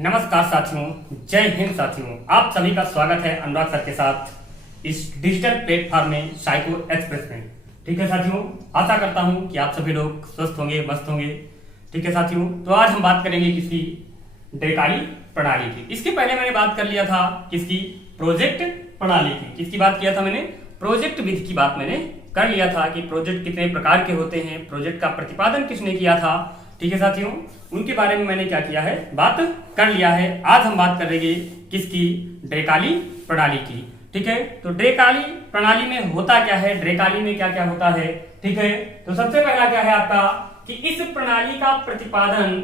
नमस्कार साथियों, जय हिंद साथियों। आप सभी का स्वागत है अनुराग सर के साथ इस डिजिटल प्लेटफॉर्म में साइको एक्सप्रेस में। ठीक है साथियों, आशा करता हूं कि आप सभी लोग स्वस्थ होंगे, मस्त होंगे। ठीक है साथियों, तो आज हम बात करेंगे किसकी? ड्रेकाली प्रणाली की। इसके पहले मैंने बात कर लिया था किसकी? प्रोजेक्ट प्रणाली की। किसकी बात किया था मैंने? प्रोजेक्ट विधि की बात मैंने कर लिया था कि प्रोजेक्ट कितने प्रकार के होते हैं, प्रोजेक्ट का प्रतिपादन किसने किया था। ठीक है साथियों, उनके बारे में मैंने क्या किया है, बात कर लिया है। आज हम बात करेंगे किसकी? ड्रेकाली प्रणाली की। ठीक है, तो ड्रेकाली प्रणाली में होता क्या है, ड्रेकाली में क्या क्या होता है। ठीक है, तो सबसे पहला क्या है आपका कि इस प्रणाली का प्रतिपादन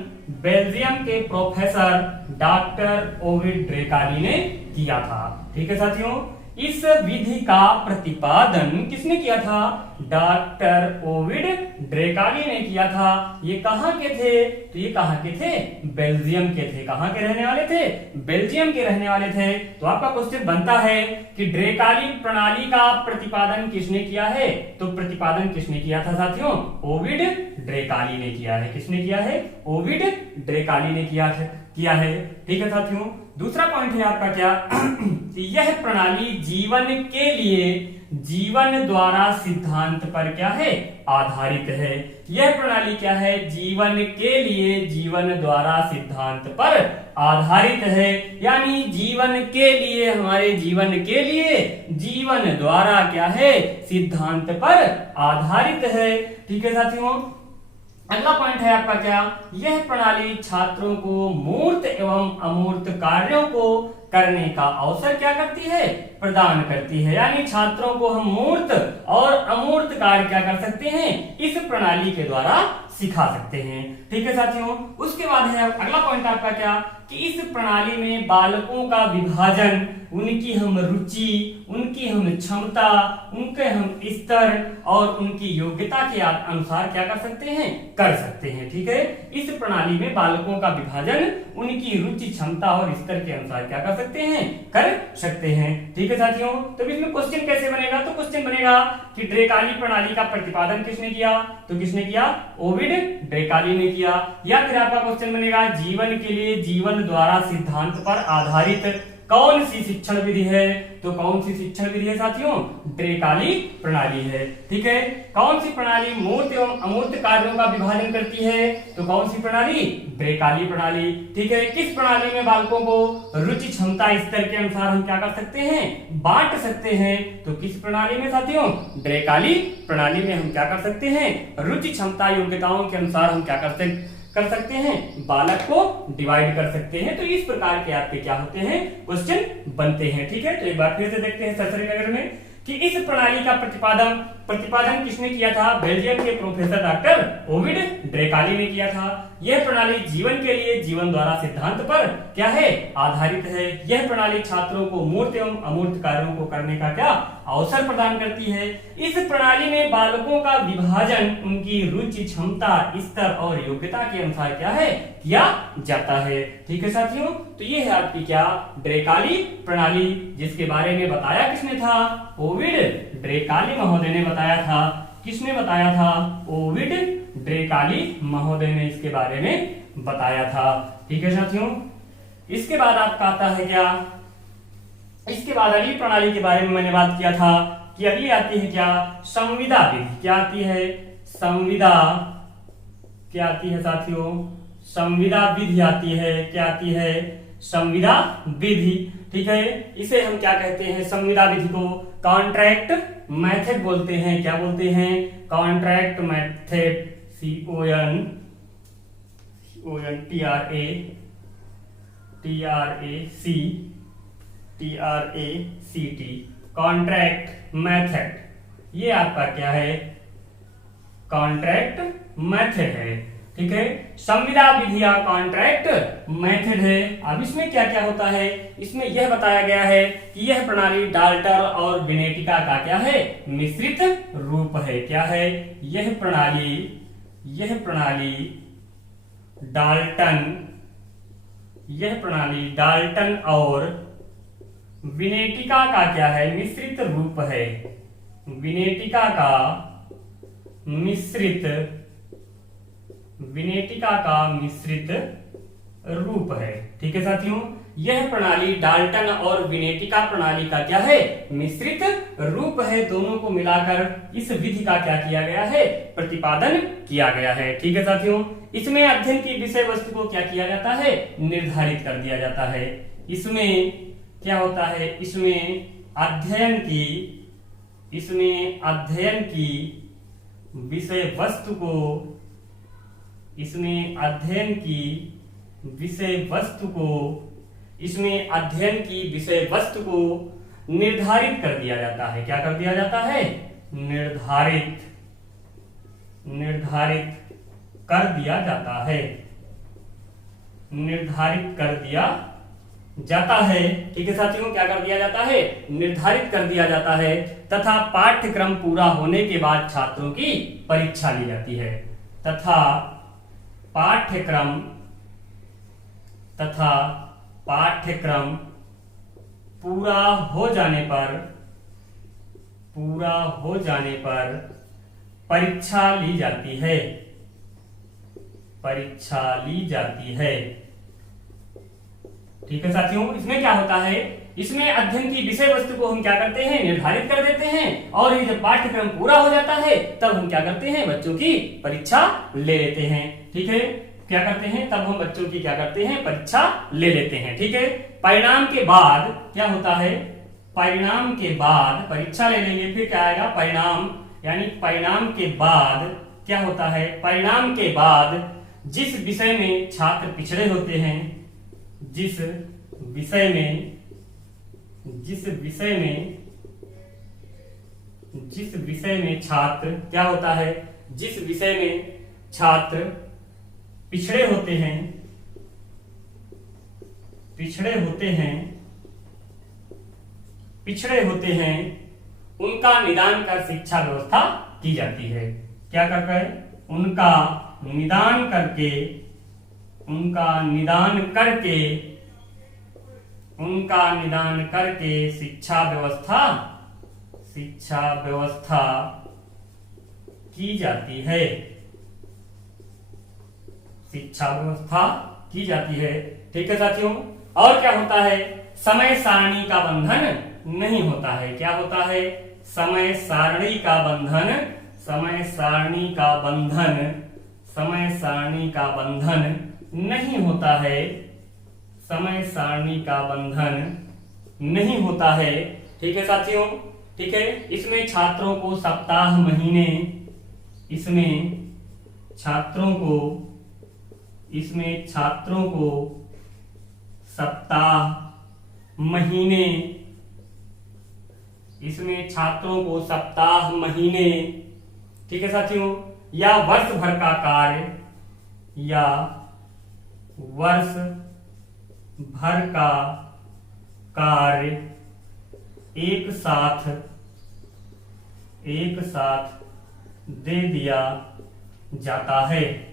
बेल्जियम के प्रोफेसर डॉक्टर ओविड ड्रेकाली ने किया था। ठीक है साथियों, इस विधि का प्रतिपादन किसने किया था? डॉक्टर ओविड ड्रेकाली ने किया था। ये कहां के थे? तो ये कहां के थे? बेल्जियम के थे। कहां के रहने वाले थे? बेल्जियम के रहने वाले थे। तो आपका क्वेश्चन बनता है कि ड्रेकाली प्रणाली का प्रतिपादन किसने किया है? तो प्रतिपादन किसने किया था साथियों? ओविड ड्रेकाली ने किया है। किसने किया है? ओविड ड्रेकाली ने किया है। ठीक है साथियों, दूसरा पॉइंट है आपका क्या? यह प्रणाली जीवन द्वारा सिद्धांत पर क्या है? आधारित है। यह प्रणाली क्या है? जीवन द्वारा सिद्धांत पर आधारित है। यानी हमारे जीवन के लिए जीवन द्वारा क्या है? सिद्धांत पर आधारित है। ठीक है साथियों, अगला पॉइंट है आपका क्या? यह प्रणाली छात्रों को मूर्त एवं अमूर्त कार्यों को करने का अवसर क्या करती है? प्रदान करती है। यानी छात्रों को हम मूर्त और अमूर्त कार्य क्या कर सकते हैं? इस प्रणाली के द्वारा सिखा सकते हैं। ठीक है साथियों, उसके बाद है अगला पॉइंट आपका क्या कि इस प्रणाली में बालकों का विभाजन, उनकी हम रुचि, उनकी हम क्षमता, उनके हम स्तर और उनकी योग्यता के अनुसार क्या कर सकते हैं? कर सकते हैं। ठीक है, इस प्रणाली में बालकों का विभाजन उनकी रुचि, क्षमता और स्तर के अनुसार क्या कर सकते हैं? कर सकते हैं। ठीक है साथियों, तो इसमें क्वेश्चन कैसे बनेगा? तो क्वेश्चन बनेगा कि ड्रेकाली प्रणाली का प्रतिपादन किसने किया? तो किसने किया? ओविड ड्रेकाली ने किया। या फिर आपका क्वेश्चन बनेगा जीवन के लिए जीवन द्वारा सिद्धांत पर आधारित कौन सी शिक्षण विधि है? तो कौन सी शिक्षण विधि है साथियों? ड्रेकाली प्रणाली है। ठीक है, कौन सी प्रणाली मूर्त एवं अमूर्त कार्यों का विभाजन करती है? तो कौन सी प्रणाली? ड्रेकाली प्रणाली। ठीक है, किस प्रणाली में बालकों को रुचि, क्षमता, स्तर के अनुसार हम क्या कर सकते हैं? बांट सकते हैं। तो किस प्रणाली में साथियों? ड्रेकाली प्रणाली में हम क्या कर सकते हैं? रुचि, क्षमता, योग्यताओं के अनुसार हम क्या कर सकते हैं? बालक को डिवाइड कर सकते हैं। तो इस प्रकार के आपके क्या होते हैं? क्वेश्चन बनते हैं। ठीक है, तो एक बार फिर से देखते हैं सरसरी नगर में कि इस प्रणाली का प्रतिपादन किसने किया था? बेल्जियम के प्रोफेसर डॉक्टर ओविड ड्रेकाली ने किया था। यह प्रणाली जीवन के लिए जीवन द्वारा सिद्धांत पर क्या है? आधारित है। यह प्रणाली छात्रों को मूर्त एवं अमूर्त कार्यों को करने का क्या अवसर प्रदान करती है। इस प्रणाली में बालकों का विभाजन उनकी रुचि, क्षमता, स्तर और योग्यता के अनुसार क्या है? किया जाता है। ठीक है साथियों, तो ये है आपकी क्या? ड्रेकाली प्रणाली, जिसके बारे में बताया किसने था? ओविड ड्रेकाली महोदय ने बताया था। किसने बताया था? ओविड ड्रेकाली महोदय ने इसके बारे में बताया था। ठीक है साथियों, इसके बाद आपका आता है क्या? इसके बाद अगली प्रणाली के बारे में मैंने बात किया था कि अगली आती है क्या? संविदा विधि। क्या आती है? संविदा। क्या आती है साथियों? संविदा विधि आती है। क्या आती है? संविदा विधि। ठीक है, इसे हम क्या कहते हैं? संविदा विधि को कॉन्ट्रैक्ट मेथड बोलते हैं। क्या बोलते हैं? Contract method. TRACT contract method. ये आपका क्या है? कॉन्ट्रैक्ट मेथड है। ठीक है, संविदा विधि या कॉन्ट्रैक्ट मेथड है। अब इसमें क्या क्या होता है? इसमें यह बताया गया है कि यह प्रणाली डाल्टन और विनेटिका का क्या है? मिश्रित रूप है। क्या है? यह डाल्टन और विनेटिका का क्या है? मिश्रित रूप है। विनेटिका का मिश्रित रूप है। ठीक है साथियों, यह प्रणाली डाल्टन और विनेटिका प्रणाली का क्या है, मिश्रित रूप है। दोनों को मिलाकर इस विधि का क्या किया गया है, प्रतिपादन किया गया है। ठीक है साथियों, इसमें अध्ययन की विषय वस्तु को क्या किया जाता है, निर्धारित कर दिया जाता है। इसमें क्या होता है, इसमें अध्ययन की विषय वस्तु को, इसमें अध्ययन की विषय वस्तु को निर्धारित कर दिया जाता है। क्या कर दिया जाता है, निर्धारित कर दिया जाता है, निर्धारित कर दिया जाता है। ठीक है साथियों, क्या कर दिया जाता है, निर्धारित कर दिया जाता है तथा पाठ्यक्रम पूरा होने के बाद छात्रों की परीक्षा ली जाती है। तथा पाठ्यक्रम पूरा हो जाने पर परीक्षा ली जाती है। ठीक है साथियों, इसमें क्या होता है, इसमें अध्ययन की विषय वस्तु को हम क्या करते हैं, निर्धारित कर देते हैं और ये जब पाठ्यक्रम पूरा हो जाता है तब हम क्या करते हैं, बच्चों की परीक्षा ले लेते हैं। ठीक है, क्या करते हैं, तब हम बच्चों की क्या करते हैं, परीक्षा ले लेते हैं। ठीक है, परिणाम के बाद क्या होता है, परिणाम के बाद परीक्षा ले लेंगे, फिर क्या आएगा, परिणाम, यानी परिणाम के बाद क्या होता है, परिणाम के बाद जिस विषय में छात्र पिछड़े होते हैं, जिस विषय में छात्र क्या होता है, जिस विषय में छात्र पिछड़े होते हैं उनका निदान कर शिक्षा व्यवस्था की जाती है। क्या कर, उनका निदान करके शिक्षा व्यवस्था की जाती है। ठीक है साथियों, और क्या होता है, समय सारणी का बंधन नहीं होता है। क्या होता है, समय सारणी का बंधन नहीं होता है, नहीं होता है। ठीक है साथियों, ठीक है, इसमें छात्रों को सप्ताह महीने, इसमें छात्रों को सप्ताह महीने, ठीक है साथियों, या वर्ष भर का कार्य एक साथ दे दिया जाता है।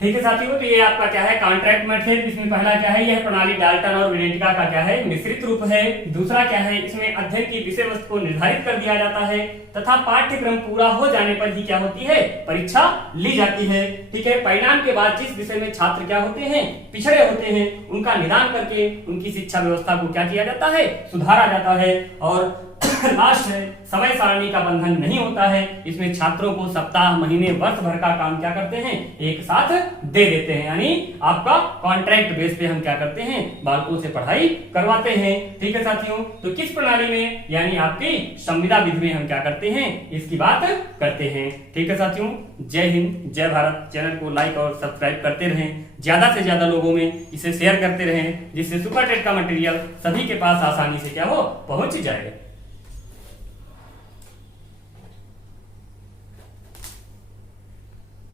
ठीक है साथियों, तो ये आपका क्या है, कॉन्ट्रैक्ट मेथड। इसमें पहला क्या है, यह प्रणाली डाल्टन और विनेटिका का क्या है, मिश्रित रूप है। दूसरा क्या है, इसमें अध्ययन की विषय वस्तु को निर्धारित कर दिया जाता है तथा पाठ्यक्रम पूरा हो जाने पर ही क्या होती है, परीक्षा ली जाती है। ठीक है, परिणाम के बाद जिस विषय में छात्र क्या होते हैं, पिछड़े होते हैं, उनका निदान करके उनकी शिक्षा व्यवस्था को क्या किया जाता है, सुधारा जाता है। और लास्ट है, समय सारणी का बंधन नहीं होता है। इसमें छात्रों को सप्ताह महीने वर्ष भर का काम क्या करते हैं, एक साथ दे देते हैं, यानी आपका कॉन्ट्रैक्ट बेस पे हम क्या करते हैं, बालकों से पढ़ाई करवाते हैं। ठीक है साथियों, तो किस प्रणाली में, यानी आपकी संविदा विधि में हम क्या करते हैं, इसकी बात करते हैं। ठीक है साथियों, जय हिंद, जय भारत। चैनल को लाइक और सब्सक्राइब करते रहें, ज्यादा से ज्यादा लोगों में इसे शेयर करते रहें, जिससे सुपर टेट का मटेरियल सभी के पास आसानी से क्या हो, पहुंच जाए।